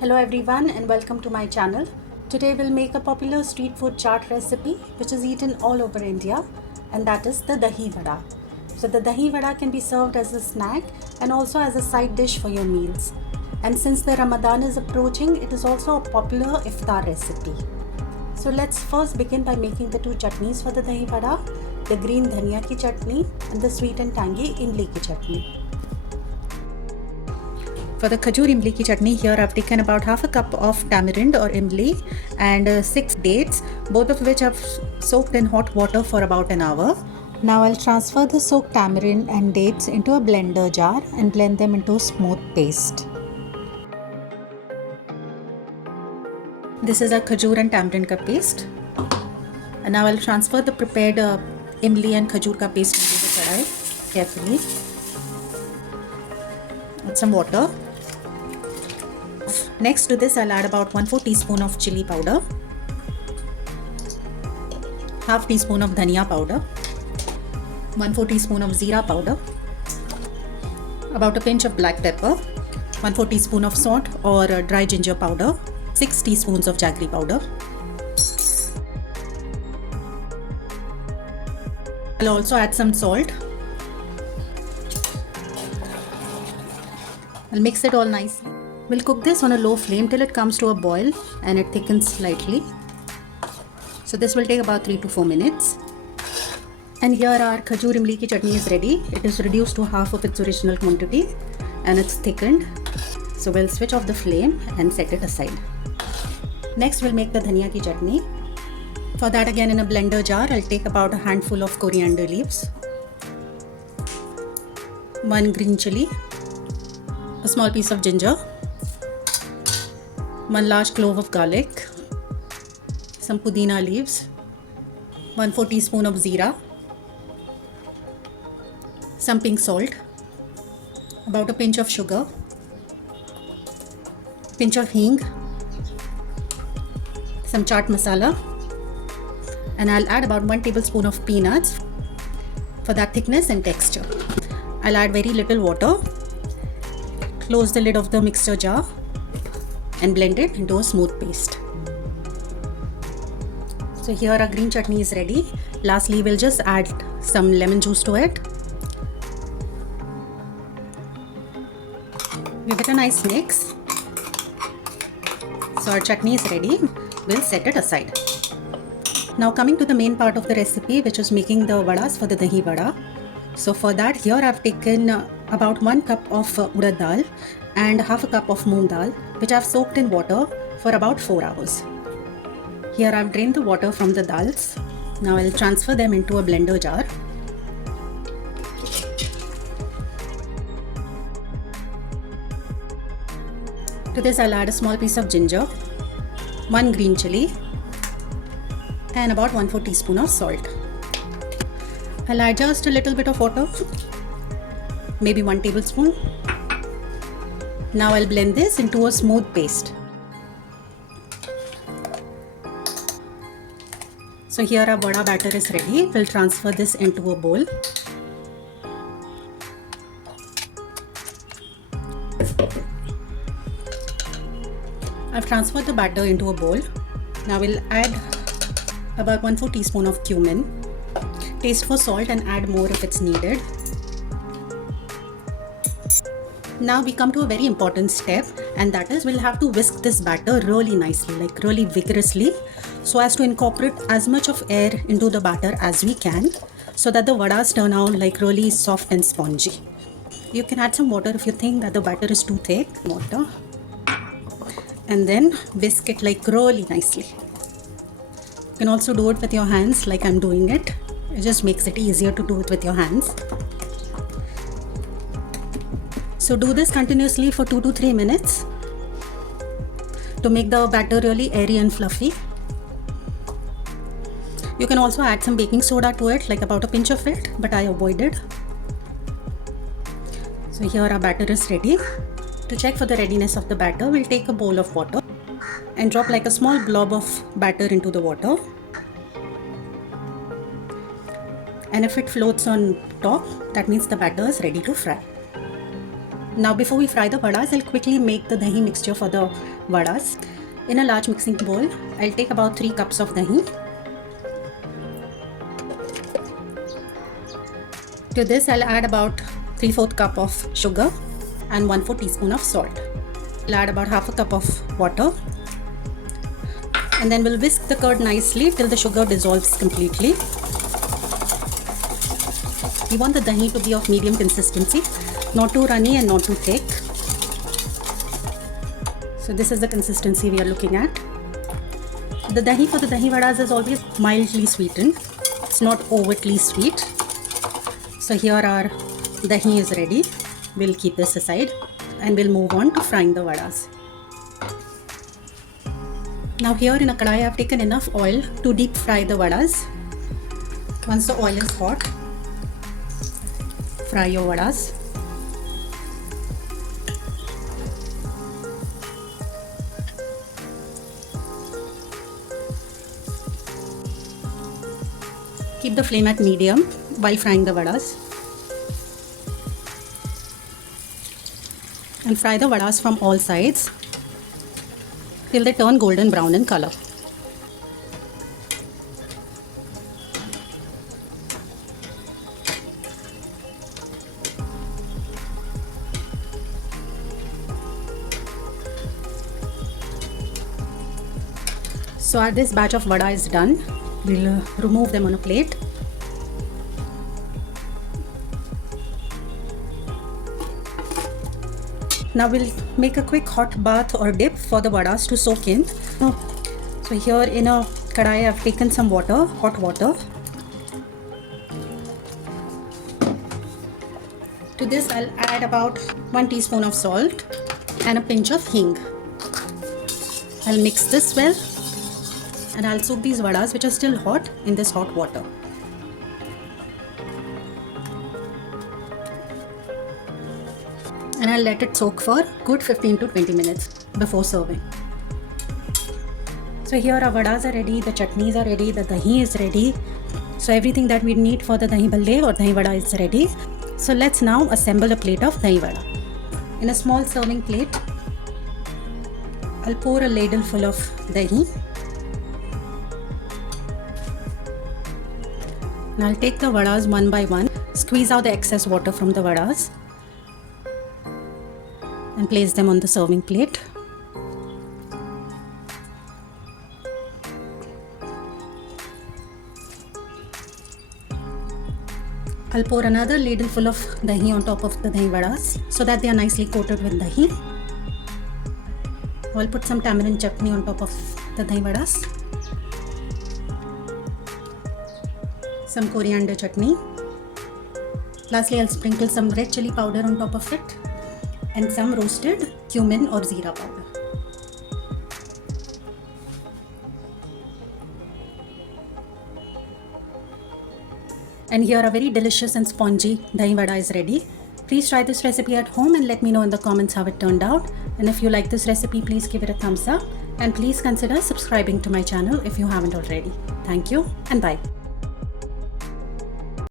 Hello everyone and welcome to my channel. Today we'll make a popular street food chaat recipe which is eaten all over India, and that is the Dahi Vada. So the Dahi Vada can be served as a snack and also as a side dish for your meals. And since the Ramadan is approaching, it is also a popular iftar recipe. So let's first begin by making the two chutneys for the Dahi Vada, the green dhaniya ki chutney and the sweet and tangy imli ki chutney. For the khajur imli ki chutney, here I've taken about half a cup of tamarind or imli and 6 dates, both of which I've soaked in hot water for about an hour. Now I'll transfer the soaked tamarind and dates into a blender jar and blend them into a smooth paste. This is a khajur and tamarind ka paste. And now I'll transfer the prepared imli and khajur ka paste into the kadai carefully. Add some water. Next to this, I'll add about 1/4 teaspoon of chili powder, half teaspoon of dhaniya powder, 1/4 teaspoon of jeera powder, about a pinch of black pepper, 1/4 teaspoon of salt or dry ginger powder, 6 teaspoons of jaggery powder. I'll also add some salt. I'll mix it all nicely. We'll cook this on a low flame till it comes to a boil and it thickens slightly. So this will take about 3 to 4 minutes. And here our khajur imli ki chutney is ready. It is reduced to half of its original quantity and it's thickened. So we'll switch off the flame and set it aside. Next we'll make the dhaniya ki chutney. For that, again in a blender jar, I'll take about a handful of coriander leaves, 1 green chili, a small piece of ginger, 1 large clove of garlic, some pudina leaves, 1/4 teaspoon of jeera, some pink salt, about a pinch of sugar, pinch of hing, some chaat masala, and I'll add about 1 tablespoon of peanuts for that thickness and texture. I'll add very little water, close the lid of the mixture jar and blend it into a smooth paste. So here our green chutney is ready. Lastly, we'll just add some lemon juice to it. Give it a nice mix. So our chutney is ready. We'll set it aside. Now coming to the main part of the recipe, which is making the vadas for the Dahi Vada. So for that, here I've taken about 1 cup of urad dal and half a cup of moong dal, which I've soaked in water for about 4 hours. Here I've drained the water from the dals. Now I'll transfer them into a blender jar. To this I'll add a small piece of ginger, 1 green chili, and about 1/4 teaspoon of salt. I'll add just a little bit of water, maybe 1 tablespoon. Now I'll blend this into a smooth paste. So here our vada batter is ready. We'll transfer this into a bowl. I've transferred the batter into a bowl. Now we'll add about 1/4 teaspoon of cumin. Taste for salt and add more if it's needed. Now we come to a very important step, and that is we'll have to whisk this batter really nicely, like really vigorously, so as to incorporate as much of air into the batter as we can, so that the vadas turn out like really soft and spongy. You can add some water if you think that the batter is too thick, water, and then whisk it like really nicely. You can also do it with your hands like I'm doing it. It just makes it easier to do it with your hands. So do this continuously for 2 to 3 minutes to make the batter really airy and fluffy. You can also add some baking soda to it, like about a pinch of it, but I avoided. So here our batter is ready. To check for the readiness of the batter, we'll take a bowl of water and drop like a small blob of batter into the water. And if it floats on top, that means the batter is ready to fry. Now before we fry the vadas, I'll quickly make the dahi mixture for the vadas. In a large mixing bowl, I'll take about 3 cups of dahi. To this, I'll add about 3/4 cup of sugar and 1/4 teaspoon of salt. I'll add about half a cup of water. And then we'll whisk the curd nicely till the sugar dissolves completely. We want the dahi to be of medium consistency, not too runny and not too thick. So this is the consistency we are looking at. The dahi for the dahi vadas is always mildly sweetened. It's not overtly sweet. So here our dahi is ready. We'll keep this aside and we'll move on to frying the vadas. Now here in a kadai, I've taken enough oil to deep fry the vadas. Once the oil is hot, fry your vadas. Keep the flame at medium while frying the vadas. And fry the vadas from all sides till they turn golden brown in color. So as this batch of vada is done, we'll remove them on a plate. Now we'll make a quick hot bath or dip for the vadas to soak in. So here in a kadai, I've taken some water, hot water. To this, I'll add about 1 teaspoon of salt and a pinch of hing. I'll mix this well and I'll soak these vadas, which are still hot, in this hot water. And I'll let it soak for good 15 to 20 minutes before serving. So here our vadas are ready, the chutneys are ready, the dahi is ready. So everything that we need for the dahi bhalle or dahi vada is ready. So let's now assemble a plate of dahi vada. In a small serving plate, I'll pour a ladle full of dahi. And I'll take the vadas one by one, squeeze out the excess water from the vadas and place them on the serving plate. I'll pour another ladle full of dahi on top of the dahi vadas so that they are nicely coated with dahi. I'll put some tamarind chutney on top of the dahi vadas, some coriander chutney. Lastly, I'll sprinkle some red chili powder on top of it and some roasted cumin or jeera powder. And here a very delicious and spongy dahi vada is ready. Please try this recipe at home and let me know in the comments how it turned out. And if you like this recipe, please give it a thumbs up and please consider subscribing to my channel if you haven't already. Thank you and bye.